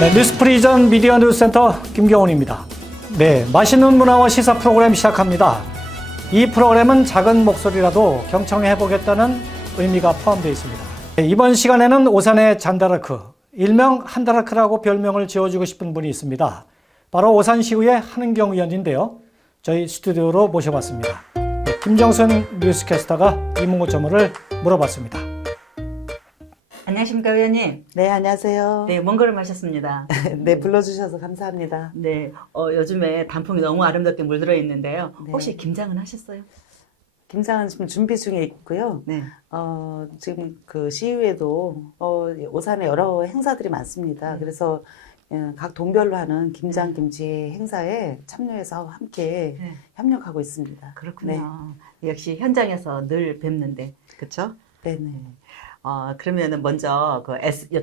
네, 뉴스프리전 미디어 뉴스센터 김경훈입니다. 네, 맛있는 문화와 시사 프로그램 시작합니다. 이 프로그램은 작은 목소리라도 경청해보겠다는 의미가 포함되어 있습니다. 네, 이번 시간에는 오산의 잔다르크, 일명 한다르크라고 별명을 지어주고 싶은 분이 있습니다. 바로 오산시의회 한은경 의원인데요. 저희 스튜디오로 모셔봤습니다. 네, 김정순 뉴스캐스터가 이문고점을 물어봤습니다. 안녕하십니까, 의원님. 네, 안녕하세요. 네, 먼 걸음 하셨습니다. 네, 불러주셔서 감사합니다. 네, 요즘에 단풍이 너무 아름답게 물들어 있는데요. 네. 혹시 김장은 하셨어요? 김장은 지금 준비 중에 있고요. 네. 지금 그 시의회도 오산에 여러 행사들이 많습니다. 그래서 각 동별로 하는 김장 김치 행사에 참여해서 함께 네. 협력하고 있습니다. 그렇군요. 역시 현장에서 늘 뵙는데, 그렇죠? 네, 네. 그러면은 먼저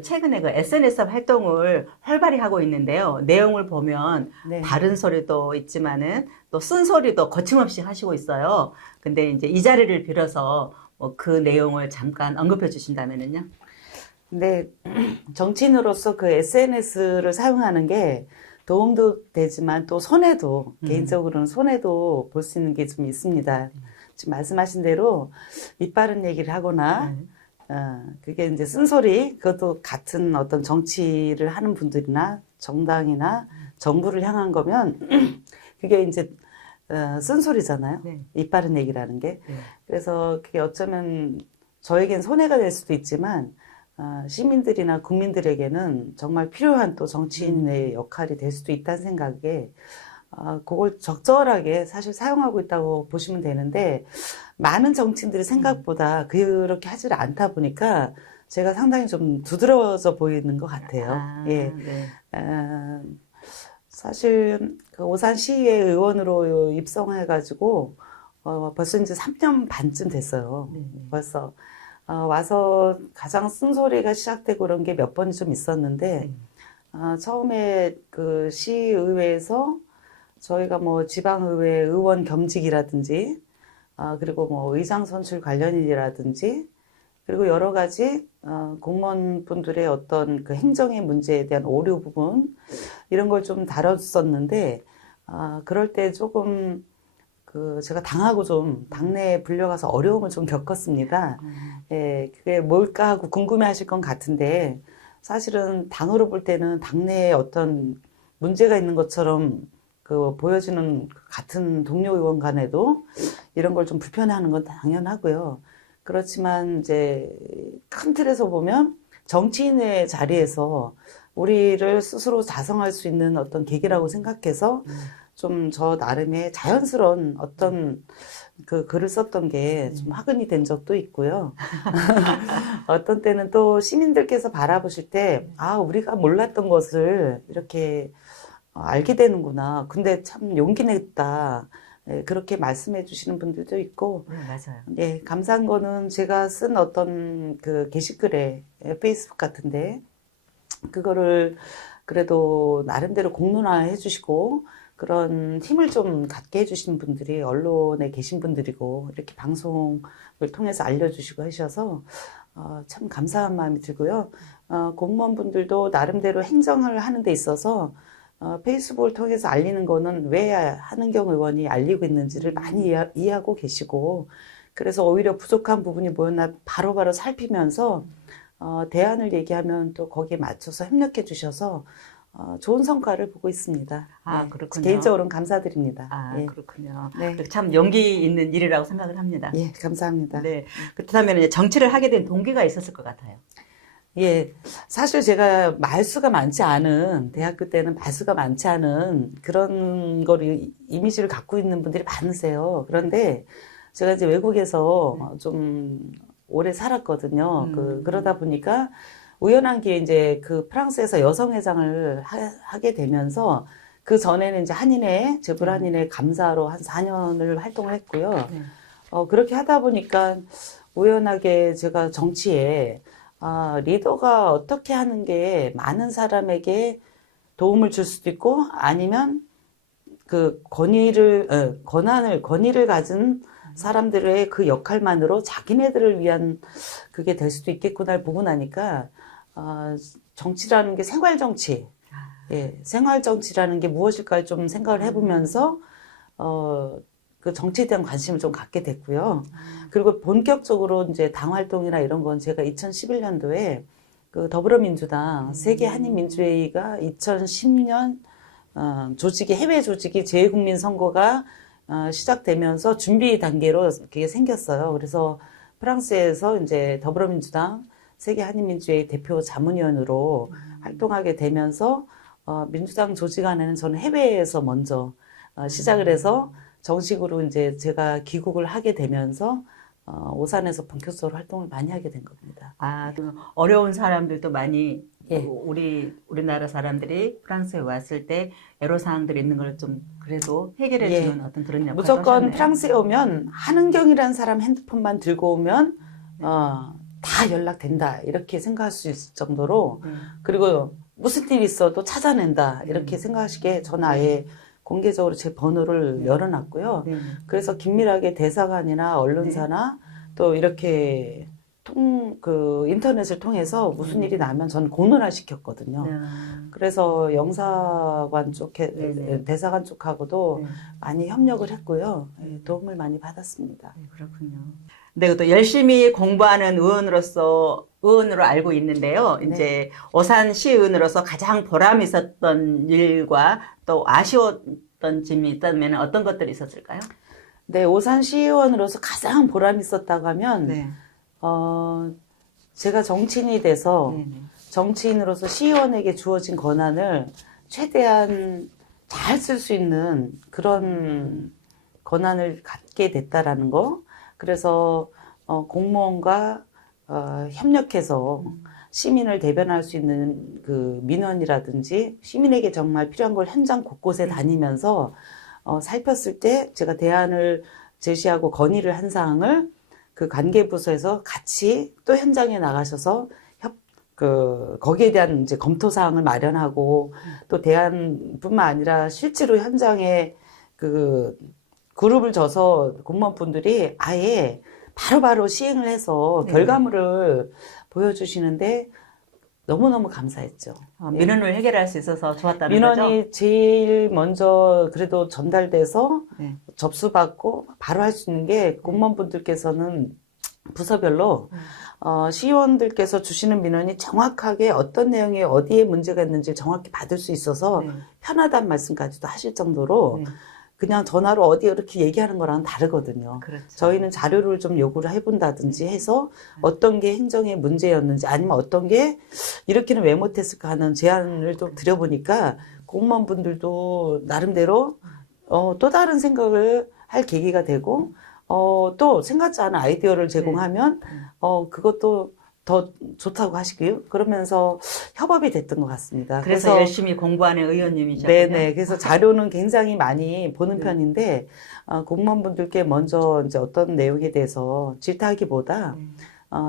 최근에 그 SNS 활동을 활발히 하고 있는데요. 내용을 보면 네. 바른 소리도 있지만은 또 쓴소리도 거침없이 하시고 있어요. 근데 이제 이 자리를 빌어서 그 내용을 잠깐 언급해 주신다면은요. 네, 정치인으로서 그 SNS를 사용하는 게 도움도 되지만 또 손해도, 개인적으로는 손해도 볼 수 있는 게 좀 있습니다. 지금 말씀하신 대로 입바른 얘기를 하거나 그게 이제 쓴소리, 그것도 같은 어떤 정치를 하는 분들이나 정당이나 정부를 향한 거면 그게 이제 쓴소리잖아요. 네. 입바른 얘기라는 게. 네. 그래서 그게 어쩌면 저에겐 손해가 될 수도 있지만 시민들이나 국민들에게는 정말 필요한 또 정치인의 역할이 될 수도 있다는 생각에 그걸 적절하게 사실 사용하고 있다고 보시면 되는데 많은 정치인들이 생각보다 그렇게 하지를 않다 보니까 제가 상당히 좀 두드러져 보이는 것 같아요. 예. 네. 사실 그 오산시의회 의원으로 입성해가지고 벌써 이제 3년 반쯤 됐어요. 네. 벌써 와서 가장 쓴소리가 시작되고 그런 게 몇 번이 좀 있었는데 처음에 그 시의회에서 저희가 뭐 지방의회 의원 겸직이라든지 그리고 뭐 의장 선출 관련이라든지 그리고 여러 가지 공무원분들의 어떤 그 행정의 문제에 대한 오류 부분 이런 걸 좀 다뤘었는데 그럴 때 조금 제가 당하고 좀 당내에 불려가서 어려움을 좀 겪었습니다. 예, 그게 뭘까 하고 궁금해하실 건 같은데 사실은 당으로 볼 때는 당내에 어떤 문제가 있는 것처럼 보여지는 같은 동료 의원 간에도 이런 걸 좀 불편해하는 건 당연하고요. 그렇지만 이제 큰 틀에서 보면 정치인의 자리에서 우리를 스스로 자성할 수 있는 어떤 계기라고 생각해서 좀 저 나름의 자연스러운 어떤 그 글을 썼던 게 좀 화근이 된 적도 있고요. 어떤 때는 또 시민들께서 바라보실 때, 우리가 몰랐던 것을 이렇게 알게 되는구나. 근데 참 용기 냈다. 예, 그렇게 말씀해 주시는 분들도 있고. 네, 맞아요. 예, 감사한 거는 제가 쓴 어떤 그 게시글에 페이스북 같은데, 그거를 그래도 나름대로 공론화해 주시고, 그런 힘을 좀 갖게 해주신 분들이 언론에 계신 분들이고 이렇게 방송을 통해서 알려주시고 하셔서 참 감사한 마음이 들고요. 공무원분들도 나름대로 행정을 하는 데 있어서 페이스북을 통해서 알리는 거는 왜 한은경 의원이 알리고 있는지를 많이 이해하고 계시고 그래서 오히려 부족한 부분이 뭐였나 바로바로 살피면서 대안을 얘기하면 또 거기에 맞춰서 협력해 주셔서 좋은 성과를 보고 있습니다. 네, 그렇군요. 개인적으로는 감사드립니다. 예. 그렇군요. 네. 참 용기 있는 일이라고 생각을 합니다. 예, 감사합니다. 네. 그렇다면 이제 정치를 하게 된 동기가 있었을 것 같아요. 예, 사실 제가 말수가 많지 않은, 대학교 때는 말수가 많지 않은 그런 거를, 이미지를 갖고 있는 분들이 많으세요. 그런데 제가 이제 외국에서 좀 오래 살았거든요. 그러다 보니까 우연한 기회에 이제 그 프랑스에서 여성회장을 하게 되면서 그 전에는 이제 재불한인회 감사로 한 4년을 활동을 했고요. 그렇게 하다 보니까 우연하게 제가 정치에 리더가 어떻게 하는 게 많은 사람에게 도움을 줄 수도 있고 아니면 그 권위를 가진 사람들의 그 역할만으로 자기네들을 위한 그게 될 수도 있겠구나를 보고 나니까 정치라는 게 생활 정치, 예, 생활 정치라는 게 무엇일까 좀 생각을 해보면서 그 정치에 대한 관심을 좀 갖게 됐고요. 그리고 본격적으로 이제 당 활동이나 이런 건 제가 2011년도에 그 더불어민주당 세계 한인민주회의가 2010년 조직이 해외 조직이 재외국민 선거가 시작되면서 준비 단계로 그게 생겼어요. 그래서 프랑스에서 이제 더불어민주당 세계 한인민주회의 대표 자문위원으로 활동하게 되면서 민주당 조직 안에는 저는 해외에서 먼저 시작을 해서 정식으로 이제 제가 귀국을 하게 되면서 오산에서 본격적으로 활동을 많이 하게 된 겁니다. 그 어려운 사람들도 많이 예. 우리나라 사람들이 프랑스에 왔을 때 애로사항들이 있는 걸 좀 그래도 해결해 주는 예. 어떤 그런 역할을 무조건 하셨네요. 프랑스에 오면 한은경이라는 사람 핸드폰만 들고 오면 다 연락된다 이렇게 생각할 수 있을 정도로 그리고 무슨 일 있어도 찾아낸다 이렇게 생각하시기에 저는 아예 공개적으로 제 번호를 열어놨고요. 네. 그래서 긴밀하게 대사관이나 언론사나 또 이렇게 인터넷을 통해서 무슨 일이 나면 저는 공론화 시켰거든요. 그래서 영사관 쪽, 네네. 대사관 쪽하고도 네. 많이 협력을 했고요. 예, 도움을 많이 받았습니다. 네, 그렇군요. 네, 또 열심히 공부하는 의원으로 알고 있는데요. 네. 이제 오산시 의원으로서 가장 보람 있었던 일과 또 아쉬웠던 점이 있다면 어떤 것들이 있었을까요? 네, 오산 시의원으로서 가장 보람 있었다고 하면 네. 제가 정치인이 돼서 네네. 정치인으로서 시의원에게 주어진 권한을 최대한 잘 쓸 수 있는 그런 권한을 갖게 됐다라는 거. 그래서 공무원과 협력해서 시민을 대변할 수 있는 그 민원이라든지 시민에게 정말 필요한 걸 현장 곳곳에 다니면서 살폈을 때 제가 대안을 제시하고 건의를 한 사항을 그 관계부서에서 같이 또 현장에 나가셔서 거기에 대한 이제 검토 사항을 마련하고 또 대안뿐만 아니라 실제로 현장에 그 그룹을 져서 공무원분들이 아예 바로바로 시행을 해서 네. 결과물을 보여주시는데 너무너무 감사했죠. 민원을 해결할 수 있어서 좋았다는 거죠? 민원이 제일 먼저 그래도 전달돼서 네. 접수받고 바로 할 수 있는 게 공무원분들께서는 부서별로 시의원들께서 주시는 민원이 정확하게 어떤 내용이 어디에 문제가 있는지 정확히 받을 수 있어서 네. 편하다는 말씀까지도 하실 정도로 네. 그냥 전화로 어디 이렇게 얘기하는 거랑은 다르거든요. 그렇죠. 저희는 자료를 좀 요구를 해본다든지 해서 어떤 게 행정의 문제였는지 아니면 어떤 게 이렇게는 왜 못했을까 하는 제안을 좀 드려보니까 공무원분들도 나름대로 또 다른 생각을 할 계기가 되고 또 생각지 않은 아이디어를 제공하면 그것도 더 좋다고 하시고요. 그러면서 협업이 됐던 것 같습니다. 그래서 열심히 공부하는 의원님이셨군요. 네네. 그래서 자료는 굉장히 많이 보는 네. 편인데 공무원분들께 먼저 이제 어떤 내용에 대해서 질타하기보다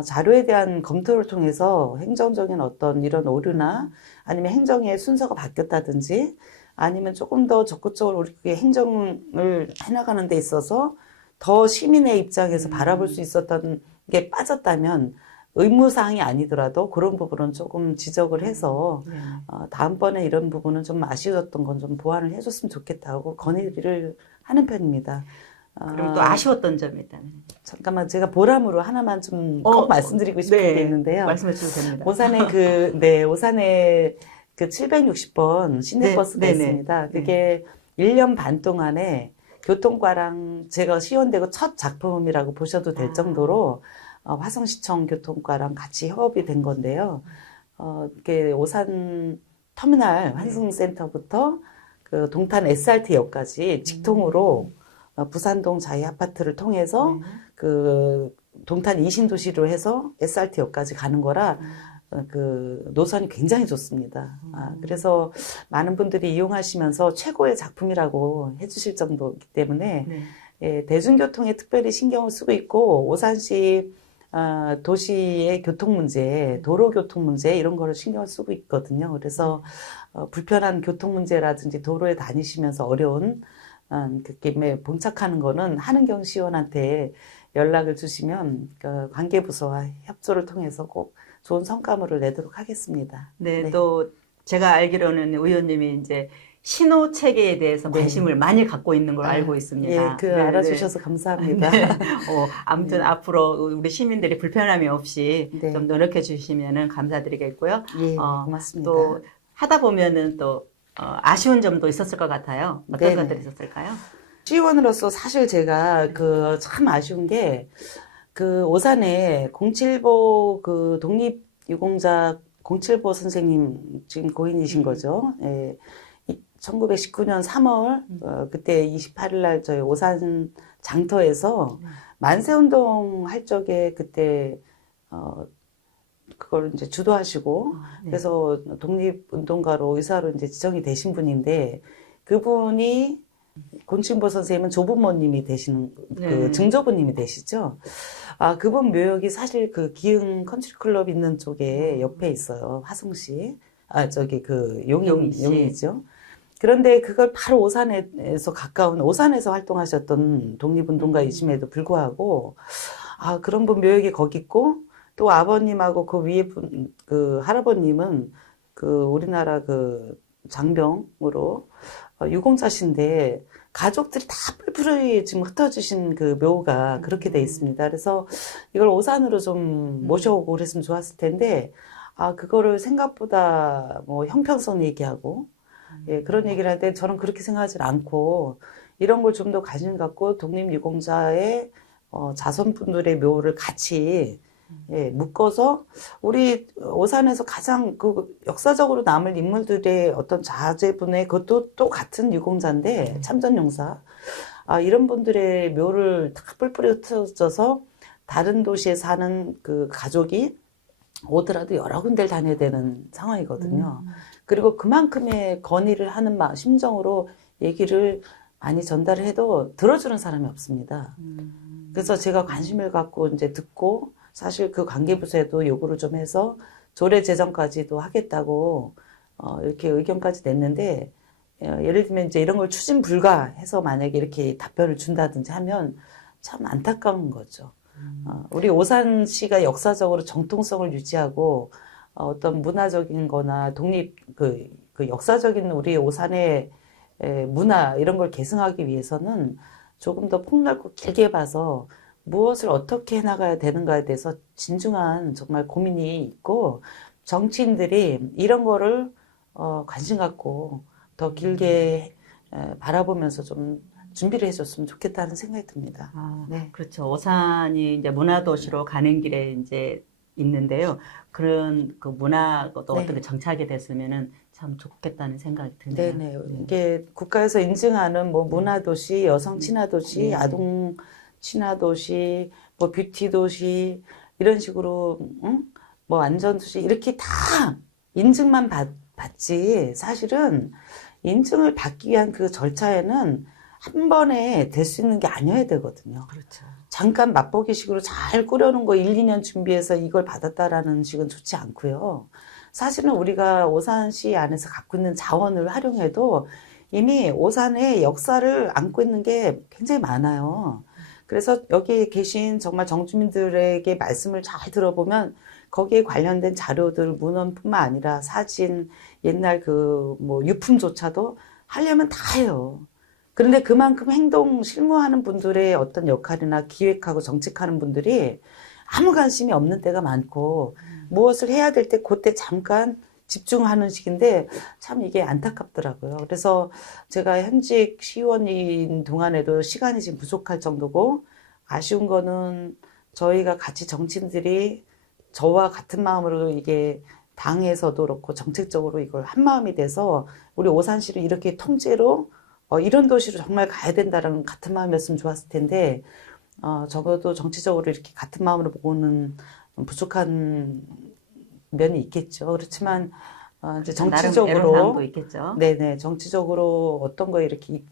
자료에 대한 검토를 통해서 행정적인 어떤 이런 오류나 아니면 행정의 순서가 바뀌었다든지 아니면 조금 더 적극적으로 우리 행정을 해나가는 데 있어서 더 시민의 입장에서 바라볼 수 있었던 게 빠졌다면 의무사항이 아니더라도 그런 부분은 조금 지적을 해서 다음번에 이런 부분은 좀 아쉬웠던 건 좀 보완을 해줬으면 좋겠다고 건의를 하는 편입니다. 그리고 또 아쉬웠던 점이 있다면. 잠깐만 제가 보람으로 하나만 좀 꼭 말씀드리고 싶은 게 있는데요. 말씀해 주셔도 됩니다. 오산에 그 760번 시내버스가 네네. 있습니다. 그게 1년 반 동안에 교통과랑 제가 시연되고 첫 작품이라고 보셔도 될 정도로 화성시청 교통과랑 같이 협업이 된 건데요. 이게 오산 터미널 환승센터부터 그 동탄 SRT역까지 직통으로 부산동 자이 아파트를 통해서 그 동탄 이신도시로 해서 SRT역까지 가는 거라 그 노선이 굉장히 좋습니다. 그래서 많은 분들이 이용하시면서 최고의 작품이라고 해주실 정도이기 때문에 예, 대중교통에 특별히 신경을 쓰고 있고 오산시 도시의 교통 문제, 도로 교통 문제 이런 거를 신경을 쓰고 있거든요. 그래서 불편한 교통 문제라든지 도로에 다니시면서 어려운 그게 봉착하는 거는 한은경 시의원한테 연락을 주시면 그 관계부서와 협조를 통해서 꼭 좋은 성과물을 내도록 하겠습니다. 네, 또 제가 알기로는 의원님이 이제 신호 체계에 대해서 네. 관심을 많이 갖고 있는 걸 아, 알고 있습니다. 예, 그 네, 알아주셔서 감사합니다. 네. 아무튼 앞으로 우리 시민들이 불편함이 없이 네. 좀 노력해 주시면은 감사드리겠고요. 예, 고맙습니다. 또 하다 보면은 또 아쉬운 점도 있었을 것 같아요. 어떤 네네. 것들이 있었을까요? 시의원으로서 사실 제가 그 참 아쉬운 게 그 오산에 075 그 독립유공자 075 선생님 지금 고인이신 거죠. 예. 1919년 3월 그때 28일 날 저희 오산 장터에서 만세운동 할 적에 그때 그걸 이제 주도하시고 네. 그래서 독립운동가로 의사로 이제 지정이 되신 분인데 그분이 곤충보 선생님은 조부모님이 되시는 그 네. 증조부님이 되시죠. 아 그분 묘역이 사실 그 기흥 컨트리클럽 있는 쪽에 옆에 있어요. 화성시 저기 그 용인시. 용이죠. 그런데 그걸 바로 오산에서 가까운 오산에서 활동하셨던 독립운동가이심에도 불구하고 아 그런 분 묘역이 거기 있고 또 아버님하고 그 위에 분 그 할아버님은 그 우리나라 그 장병으로 유공자신데 가족들이 다 뿔뿔이 지금 흩어지신 그 묘가 그렇게 돼 있습니다. 그래서 이걸 오산으로 좀 모셔오고 그랬으면 좋았을 텐데 아 그거를 생각보다 뭐 형평성 얘기하고 예, 그런 얘기를 하는데 저는 그렇게 생각하지 않고 이런 걸 좀 더 관심 갖고 독립유공자의 자손분들의 묘를 같이 예, 묶어서 우리 오산에서 가장 그 역사적으로 남을 인물들의 어떤 자제분의 그것도 또 같은 유공자인데 참전용사 아, 이런 분들의 묘를 다 뿔뿔이 흩어져서 다른 도시에 사는 그 가족이 오더라도 여러 군데를 다녀야 되는 상황이거든요. 그리고 그만큼의 건의를 하는 심정으로 얘기를 많이 전달을 해도 들어주는 사람이 없습니다. 그래서 제가 관심을 갖고 이제 듣고 사실 그 관계부서에도 요구를 좀 해서 조례 제정까지도 하겠다고 이렇게 의견까지 냈는데 예를 들면 이제 이런 걸 추진 불가해서 만약에 이렇게 답변을 준다든지 하면 참 안타까운 거죠. 우리 오산시가 역사적으로 정통성을 유지하고 어떤 문화적인 거나 독립 그 역사적인 우리 오산의 문화 이런 걸 계승하기 위해서는 조금 더 폭넓고 길게 봐서 무엇을 어떻게 해나가야 되는가에 대해서 진중한 정말 고민이 있고 정치인들이 이런 거를 관심 갖고 더 길게 바라보면서 좀 준비를 해줬으면 좋겠다는 생각이 듭니다. 네. 그렇죠. 오산이 이제 문화도시로 가는 길에 이제 있는데요. 그런 그 문화도 네. 어떻게 정착이 됐으면은 참 좋겠다는 생각이 드네요. 네네. 이게 국가에서 인증하는 뭐 문화도시, 여성 친화도시, 아동 친화도시, 뭐 뷰티도시 이런 식으로 뭐 안전도시 이렇게 다 인증만 받지 사실은 인증을 받기 위한 그 절차에는 한 번에 될 수 있는 게 아니어야 되거든요. 그렇죠. 잠깐 맛보기식으로 잘 꾸려놓은 거 1, 2년 준비해서 이걸 받았다라는 식은 좋지 않고요. 사실은 우리가 오산시 안에서 갖고 있는 자원을 활용해도 이미 오산의 역사를 안고 있는 게 굉장히 많아요. 그래서 여기 계신 정말 정주민들에게 말씀을 잘 들어보면 거기에 관련된 자료들, 문헌뿐만 아니라 사진, 옛날 그 뭐 유품조차도 하려면 다 해요. 그런데 그만큼 행동, 실무하는 분들의 어떤 역할이나 기획하고 정책하는 분들이 아무 관심이 없는 때가 많고 무엇을 해야 될 때 그때 잠깐 집중하는 식인데 참 이게 안타깝더라고요. 그래서 제가 현직 시의원인 동안에도 시간이 지금 부족할 정도고 아쉬운 거는 저희가 같이 정치인들이 저와 같은 마음으로 이게 당에서도 그렇고 정책적으로 이걸 한 마음이 돼서 우리 오산시를 이렇게 통째로 이런 도시로 정말 가야 된다는 같은 마음이었으면 좋았을 텐데 적어도 정치적으로 이렇게 같은 마음으로 보고는 부족한 면이 있겠죠. 그렇지만 이제 정치적으로 애로사항도 있겠죠. 네네 정치적으로 어떤 거에 이렇게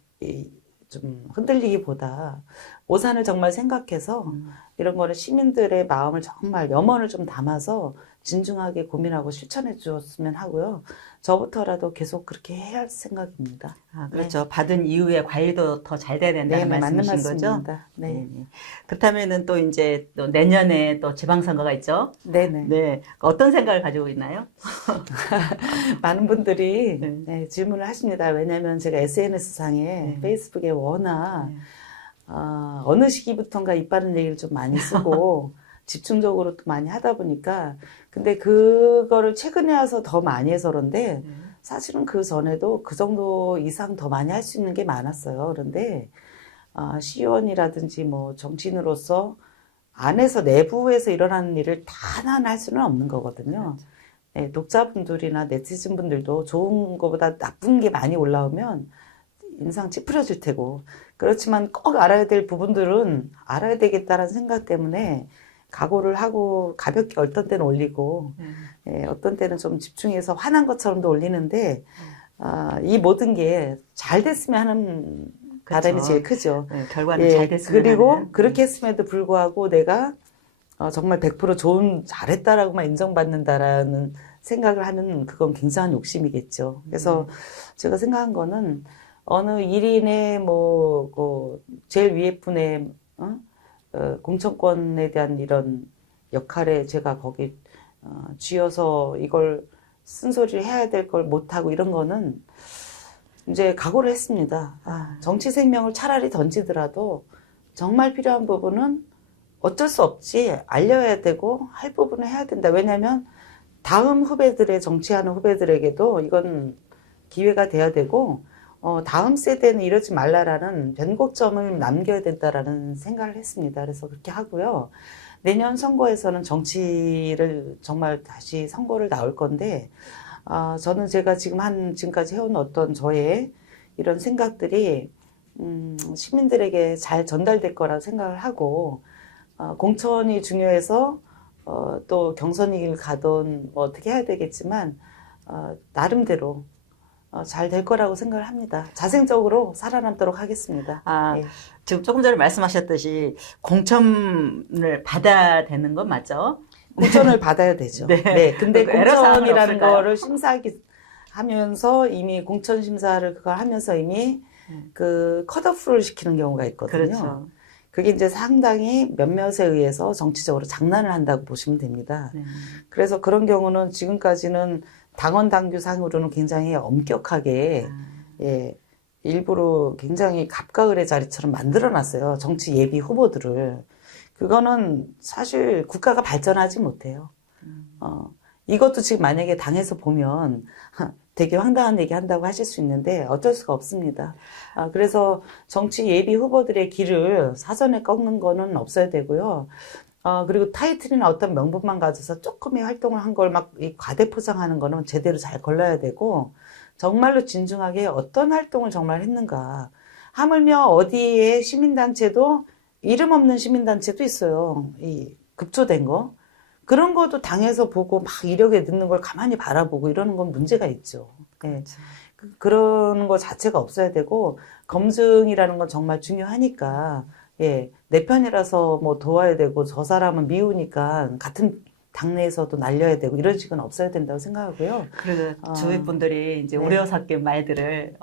좀 흔들리기보다 오산을 정말 생각해서 이런 거를 시민들의 마음을 정말 염원을 좀 담아서 진중하게 고민하고 실천해 주었으면 하고요. 저부터라도 계속 그렇게 해야 할 생각입니다. 아, 그렇죠. 받은 이후에 관리도 더 잘 돼야 된다는 네, 맞는 말씀이신 거죠? 말씀입니다. 네. 네. 그렇다면은 또 이제 또 내년에 또 지방선거가 있죠? 네네. 네. 어떤 생각을 가지고 있나요? 많은 분들이 네. 네, 질문을 하십니다. 왜냐하면 제가 SNS상에 네. 페이스북에 워낙 네. 어느 시기부턴가 입 바른 얘기를 좀 많이 쓰고 집중적으로 또 많이 하다 보니까 근데 그거를 최근에 와서 더 많이 해서 그런데 네. 사실은 그 전에도 그 정도 이상 더 많이 할 수 있는 게 많았어요. 그런데 시의원이라든지 뭐 정치인으로서 안에서 내부에서 일어나는 일을 다 하나 할 수는 없는 거거든요. 네, 독자분들이나 네티즌 분들도 좋은 것보다 나쁜 게 많이 올라오면 인상 찌푸려질 테고 그렇지만 꼭 알아야 될 부분들은 알아야 되겠다라는 생각 때문에 각오를 하고 가볍게 어떤 때는 올리고 예, 어떤 때는 좀 집중해서 화난 것처럼도 올리는데 이 모든 게 잘 됐으면 하는 바람이 그렇죠. 제일 크죠. 네, 결과는 예, 잘 됐으면 그리고 하는. 그렇게 했음에도 불구하고 내가 정말 100% 좋은 잘했다라고만 인정받는다라는 생각을 하면 그건 굉장한 욕심이겠죠. 그래서 제가 생각한 거는 어느 1인의 제일 위에 분의 공천권에 대한 이런 역할에 제가 거기 쥐어서 이걸 쓴소리를 해야 될 걸 못하고 이런 거는 이제 각오를 했습니다. 정치 생명을 차라리 던지더라도 정말 필요한 부분은 어쩔 수 없지 알려야 되고 할 부분은 해야 된다. 왜냐하면 다음 후배들의 정치하는 후배들에게도 이건 기회가 돼야 되고 다음 세대는 이러지 말라라는 변곡점을 남겨야 된다라는 생각을 했습니다. 그래서 그렇게 하고요. 내년 선거에서는 정치를 정말 다시 선거를 나올 건데 저는 제가 지금까지 해온 어떤 저의 이런 생각들이 시민들에게 잘 전달될 거라 생각을 하고 공천이 중요해서 또 경선을 가든 뭐 어떻게 해야 되겠지만 나름대로 잘 될 거라고 생각을 합니다. 자생적으로 살아남도록 하겠습니다. 예. 지금 조금 전에 말씀하셨듯이 공천을 받아야 되는 건 맞죠? 공천을 받아야 되죠. 네. 네. 근데 애로사항은 공천이라는 없을까요? 거를 하면서 이미 공천 심사를 그걸 하면서 이미 그 컷오프를 시키는 경우가 있거든요. 그렇죠. 그게 이제 상당히 몇몇에 의해서 정치적으로 장난을 한다고 보시면 됩니다. 네. 그래서 그런 경우는 지금까지는 당원 당규상으로는 굉장히 엄격하게 예, 일부러 굉장히 갑과을의 자리처럼 만들어놨어요. 정치 예비 후보들을. 그거는 사실 국가가 발전하지 못해요. 이것도 지금 만약에 당에서 보면 되게 황당한 얘기 한다고 하실 수 있는데 어쩔 수가 없습니다. 그래서 정치 예비 후보들의 길을 사전에 꺾는 거는 없어야 되고요. 그리고 타이틀이나 어떤 명분만 가져서 조금의 활동을 한 걸 막 과대 포장하는 거는 제대로 잘 걸러야 되고, 정말로 진중하게 어떤 활동을 정말 했는가. 하물며 어디에 시민단체도 이름 없는 시민단체도 있어요. 이 급조된 거. 그런 것도 당에서 보고 막 이력에 넣는 걸 가만히 바라보고 이러는 건 문제가 있죠. 네. 그런 거 자체가 없어야 되고, 검증이라는 건 정말 중요하니까, 예, 내 편이라서 뭐 도와야 되고 저 사람은 미우니까 같은 당내에서도 날려야 되고 이런 식은 없어야 된다고 생각하고요. 그리고 주위 분들이 이제 네. 우려 섞인 말들을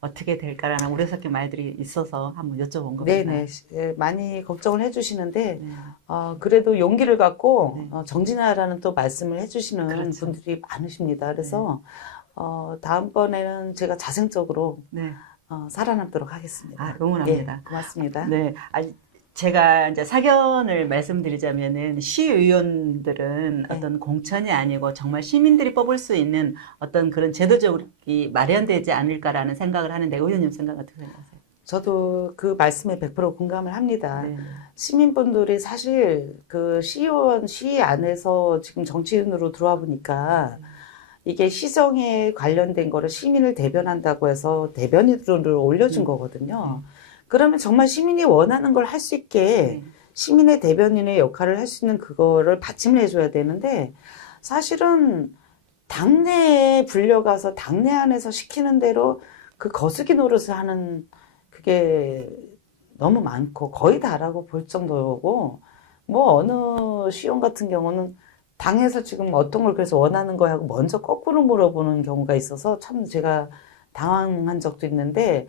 어떻게 될까라는 우려 섞인 말들이 있어서 한번 여쭤본 겁니다. 네네. 예, 많이 걱정을 해주시는데, 그래도 용기를 갖고, 네. 정진아라는 또 말씀을 해주시는 그렇죠. 분들이 많으십니다. 그래서, 다음번에는 제가 자생적으로, 네. 살아남도록 하겠습니다. 응원합니다. 예, 고맙습니다. 네. 제가 이제 사견을 말씀드리자면은 시의원들은 네. 어떤 공천이 아니고 정말 시민들이 뽑을 수 있는 어떤 그런 제도적이 마련되지 않을까라는 생각을 하는데 의원님 생각 어떻게 생각하세요? 저도 그 말씀에 100% 공감을 합니다. 네. 시민분들이 사실 그 시의원, 시 안에서 지금 정치인으로 들어와 보니까 이게 시정에 관련된 거를 시민을 대변한다고 해서 대변인으로 올려준 거거든요. 그러면 정말 시민이 원하는 걸 할 수 있게 시민의 대변인의 역할을 할 수 있는 그거를 받침을 해줘야 되는데 사실은 당내에 불려가서 당내 안에서 시키는 대로 그 거스기 노릇을 하는 그게 너무 많고 거의 다라고 볼 정도고 뭐 어느 시의원 같은 경우는 당에서 지금 어떤 걸 그래서 원하는 거야 하고 먼저 거꾸로 물어보는 경우가 있어서 참 제가 당황한 적도 있는데,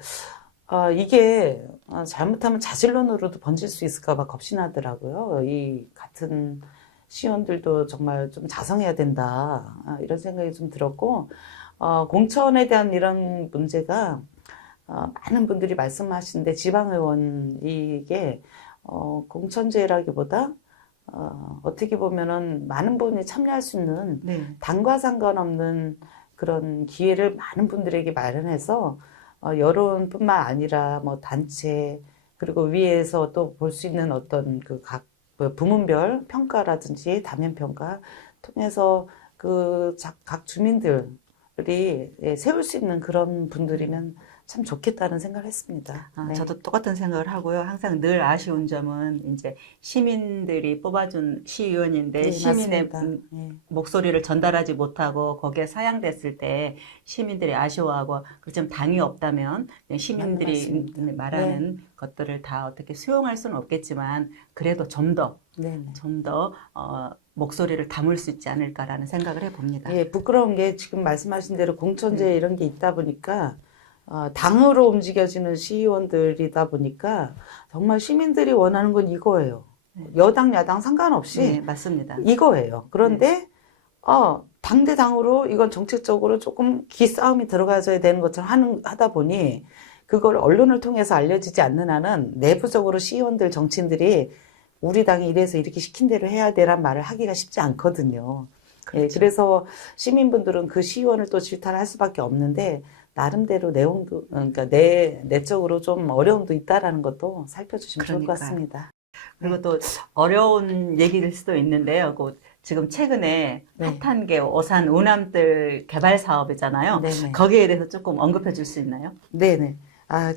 이게 잘못하면 자질론으로도 번질 수 있을까 봐 겁이 나더라고요. 이 같은 시의원들도 정말 좀 자성해야 된다. 이런 생각이 좀 들었고, 공천에 대한 이런 문제가 많은 분들이 말씀하시는데 지방의원 이게 공천제라기보다 어떻게 보면은 많은 분이 참여할 수 있는 네. 당과 상관없는 그런 기회를 많은 분들에게 마련해서 여론뿐만 아니라 뭐 단체 그리고 위에서 또 볼 수 있는 어떤 그 각 부문별 평가라든지 다면 평가 통해서 그 각 주민들이 세울 수 있는 그런 분들이면 참 좋겠다는 생각을 했습니다. 네. 저도 똑같은 생각을 하고요. 항상 늘 아쉬운 점은 이제 시민들이 뽑아준 시의원인데 네, 시민의 맞습니다. 네. 목소리를 전달하지 못하고 거기에 사양됐을 때 시민들이 아쉬워하고 좀 당이 없다면 그냥 시민들이 맞습니다. 말하는 것들을 다 어떻게 수용할 수는 없겠지만 그래도 좀 더 네네. 목소리를 담을 수 있지 않을까라는 생각을 해봅니다. 예, 부끄러운 게 지금 말씀하신 대로 공천제 이런 게 있다 보니까 당으로 움직여지는 시의원들이다 보니까 정말 시민들이 원하는 건 이거예요. 여당, 야당 상관없이 네, 맞습니다. 이거예요. 그런데 당대 당으로 이건 정책적으로 조금 기싸움이 들어가져야 되는 것처럼 하다 보니 그걸 언론을 통해서 알려지지 않는 한은 내부적으로 시의원들, 정치인들이 우리 당이 이래서 이렇게 시킨 대로 해야 되란 말을 하기가 쉽지 않거든요. 그렇죠. 예, 그래서 시민분들은 그 시의원을 또 질타할 수밖에 없는데 나름대로 내용도 그러니까 내적으로 좀 어려움도 있다라는 것도 살펴주시면 좋을 것 그러니까요. 같습니다. 그리고 또 어려운 얘기일 수도 있는데요. 지금 최근에 네. 핫한 게 오산 우남뜰 개발 사업이잖아요. 네네. 거기에 대해서 조금 언급해 줄 수 있나요? 네네.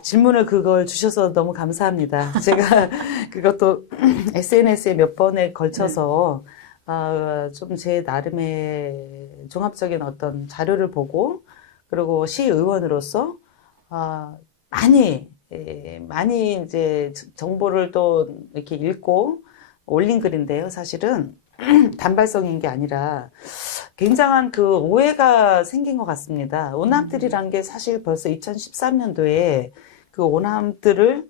질문을 그걸 주셔서 너무 감사합니다. 제가 그것도 SNS에 몇 번에 걸쳐서 좀 제 나름의 종합적인 어떤 자료를 보고 그리고 시의원으로서 많이 이제 정보를 또 이렇게 읽고 올린 글인데요. 사실은 단발성인 게 아니라 굉장한 그 오해가 생긴 것 같습니다. 오남들이란 게 사실 벌써 2013년도에 그 오남들을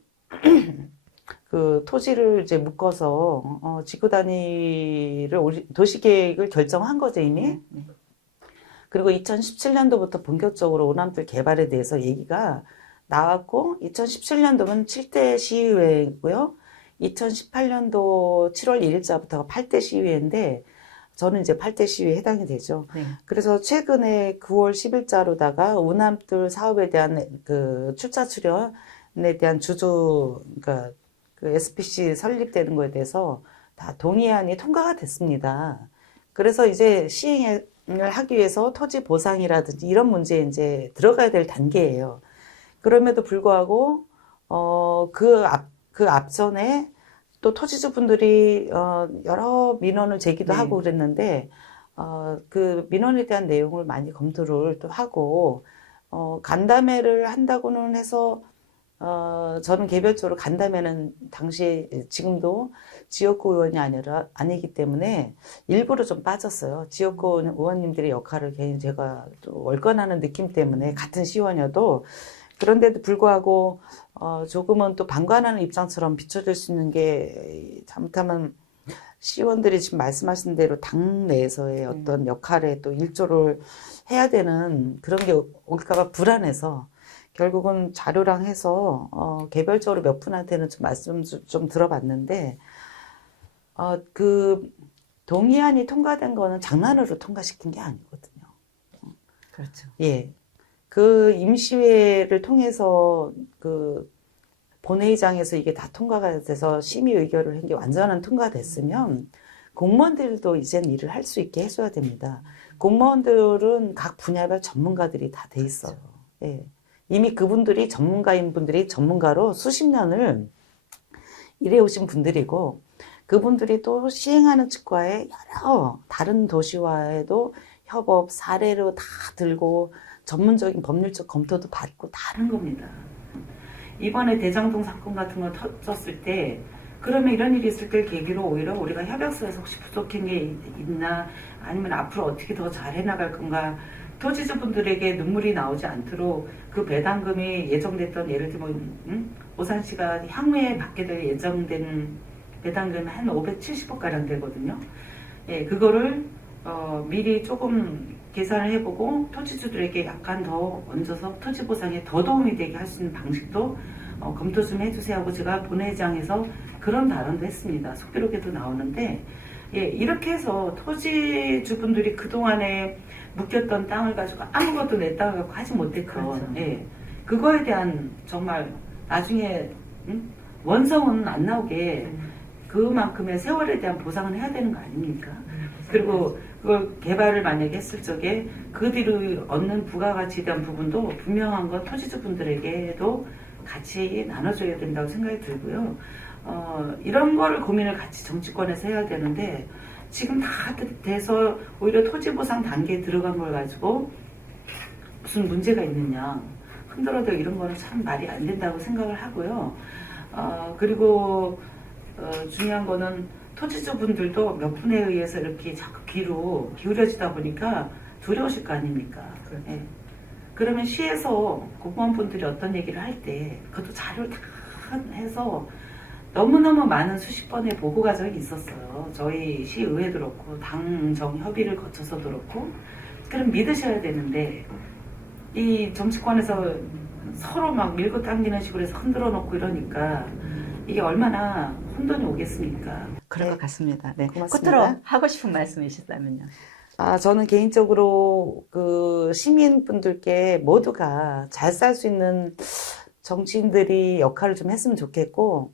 그 토지를 이제 묶어서 지구 단위를 도시계획을 결정한 거죠 이미. 네. 그리고 2017년도부터 본격적으로 오남들 개발에 대해서 얘기가 나왔고 2017년도면 7대 시의회이고요. 2018년도 7월 1일자부터가 8대 시의회인데 저는 이제 8대 시의회에 해당이 되죠. 네. 그래서 최근에 9월 10일자로다가 오남들 사업에 대한 그 출자 출연에 대한 그러니까 그 SPC 설립되는 거에 대해서 다 동의안이 통과가 됐습니다. 그래서 이제 시행을 하기 위해서 토지 보상이라든지 이런 문제에 이제 들어가야 될 단계예요. 그럼에도 불구하고 그 앞전에 또 토지주분들이 여러 민원을 제기도 네. 하고 그랬는데 그 민원에 대한 내용을 많이 검토를 또 하고 간담회를 한다고는 해서 저는 개별적으로 간담회는 당시에 지금도 지역구 의원이 아니기 때문에 일부러 좀 빠졌어요. 지역구 의원님들의 역할을 괜히 제가 또 월권하는 느낌 때문에 같은 시의원이어도 그런데도 불구하고 조금은 또 방관하는 입장처럼 비춰질 수 있는 게 잘못하면 시의원들이 지금 말씀하신 대로 당 내에서의 어떤 역할에 또 일조를 해야 되는 그런 게 올까봐 불안해서 결국은 자료랑 해서 개별적으로 몇 분한테는 좀 말씀 좀 들어봤는데 그 동의안이 통과된 거는 장난으로 통과시킨 게 아니거든요. 그렇죠. 예. 그 임시회를 통해서 그 본회의장에서 이게 다 통과가 돼서 심의 의결을 한 게 완전한 통과됐으면 공무원들도 이젠 일을 할 수 있게 해줘야 됩니다. 공무원들은 각 분야별 전문가들이 다 돼 있어요. 예. 이미 그분들이 전문가인 분들이 전문가로 수십 년을 일해오신 분들이고 그분들이 또 시행하는 측과의 여러 다른 도시와에도 협업 사례로 다 들고 전문적인 법률적 검토도 받고 다른 겁니다. 이번에 대장동 사건 같은 거 터졌을 때 그러면 이런 일이 있을 때 계기로 오히려 우리가 협약서에서 혹시 부족한 게 있나 아니면 앞으로 어떻게 더 잘해 나갈 건가 토지주분들에게 눈물이 나오지 않도록 그 배당금이 예정됐던 예를 들면 오산시가 향후에 받게 될 예정된 배당금이 한 570억 가량 되거든요. 예, 그거를 미리 조금 계산을 해보고 토지주들에게 약간 더 얹어서 토지 보상에 더 도움이 되게 할 수 있는 방식도 검토 좀 해주세요 하고 제가 본회의장에서 그런 발언도 했습니다. 속기록에도 나오는데 예, 이렇게 해서 토지주분들이 그동안에 묶였던 땅을 가지고 아무것도 내 땅을 갖고 하지 못했던 그렇죠. 예, 그거에 대한 정말 나중에 원성은 안 나오게 그만큼의 세월에 대한 보상은 해야 되는 거 아닙니까? 그리고 그걸 개발을 만약에 했을 적에 그 뒤로 얻는 부가가치에 대한 부분도 분명한 건 토지주분들에게도 같이 나눠줘야 된다고 생각이 들고요. 이런 거를 고민을 같이 정치권에서 해야 되는데 지금 다 돼서 오히려 토지보상 단계에 들어간 걸 가지고 무슨 문제가 있느냐 흔들어도 이런 거는 참 말이 안 된다고 생각을 하고요. 그리고 중요한 거는 토지주분들도 몇 분에 의해서 이렇게 자꾸 귀로 기울여지다 보니까 두려우실 거 아닙니까? 예. 그러면 시에서 공무원분들이 어떤 얘기를 할 때 그것도 자료를 다 해서 너무너무 많은 수십 번의 보고 과정이 있었어요. 저희 시의회도 그렇고 당정 협의를 거쳐서도 그렇고 그럼 믿으셔야 되는데 이 정치권에서 서로 막 밀고 당기는 식으로 해서 흔들어 놓고 이러니까 이게 얼마나 혼돈이 오겠습니까? 그런 것 같습니다. 네. 고맙습니다. 끝으로 하고 싶은 말씀 있으시다면요. 저는 개인적으로 그 시민분들께 모두가 잘 살 수 있는 정치인들이 역할을 좀 했으면 좋겠고,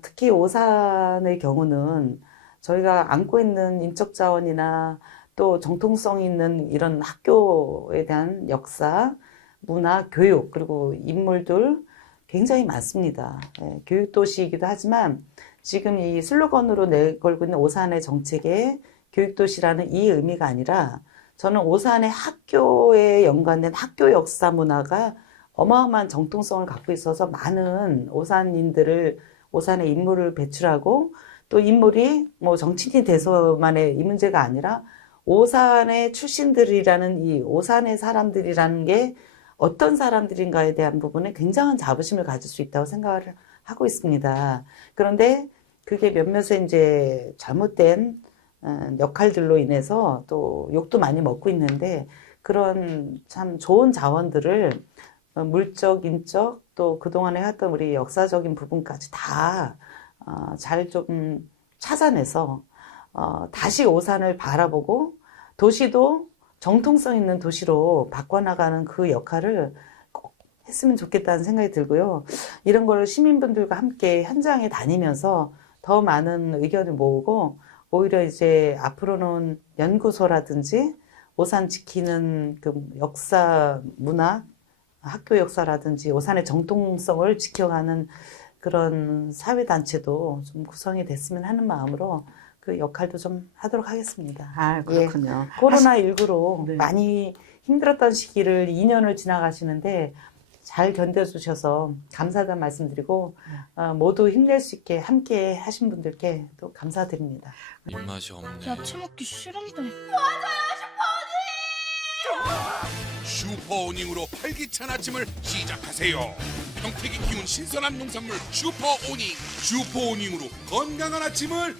특히 오산의 경우는 저희가 안고 있는 인적 자원이나 또 정통성 있는 이런 학교에 대한 역사, 문화, 교육, 그리고 인물들 굉장히 많습니다. 예, 교육도시이기도 하지만 지금 이 슬로건으로 내걸고 있는 오산의 정책에 교육도시라는 이 의미가 아니라 저는 오산의 학교에 연관된 학교 역사 문화가 어마어마한 정통성을 갖고 있어서 많은 오산인들을 오산의 인물을 배출하고 또 인물이 뭐 정치인이 돼서만의 이 문제가 아니라 오산의 출신들이라는 이 오산의 사람들이라는 게 어떤 사람들인가에 대한 부분에 굉장한 자부심을 가질 수 있다고 생각을 하고 있습니다. 그런데 그게 몇몇의 이제 잘못된 역할들로 인해서 또 욕도 많이 먹고 있는데 그런 참 좋은 자원들을 물적, 인적 또 그동안에 했던 우리 역사적인 부분까지 다 잘 좀 찾아내서 다시 오산을 바라보고 도시도 정통성 있는 도시로 바꿔나가는 그 역할을 꼭 했으면 좋겠다는 생각이 들고요. 이런 걸 시민분들과 함께 현장에 다니면서 더 많은 의견을 모으고 오히려 이제 앞으로는 연구소라든지 오산 지키는 그 역사, 문화, 학교 역사라든지 오산의 정통성을 지켜가는 그런 사회단체도 좀 구성이 됐으면 하는 마음으로 그 역할도 좀 하도록 하겠습니다. 아, 그렇군요. 코로나19로 네. 많이 힘들었던 시기를 2년을 지나가시는데 잘 견뎌주셔서 감사하다는 말씀드리고 모두 힘낼 수 있게 함께 하신 분들께 또 감사드립니다. 입맛이 없네. 야채 먹기 싫은데. 슈퍼오닝으로 활기찬 아침을 시작하세요. 평택이 키운 신선한 농산물 슈퍼오닝. 슈퍼오닝으로 건강한 아침을